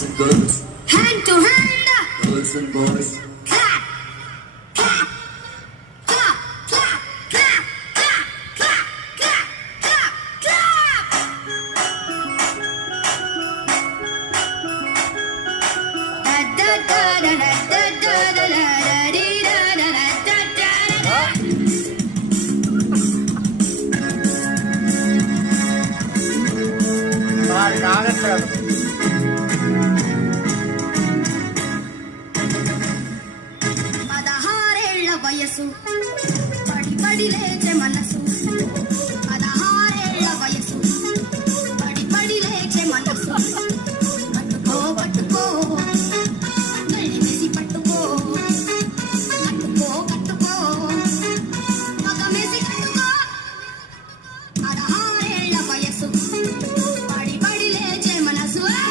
and girls, Hand to hand. girls and boys. Clap. Clap. Clap. Clap. Clap. Clap. Clap. Clap. Clap. Clap. Da da da da da.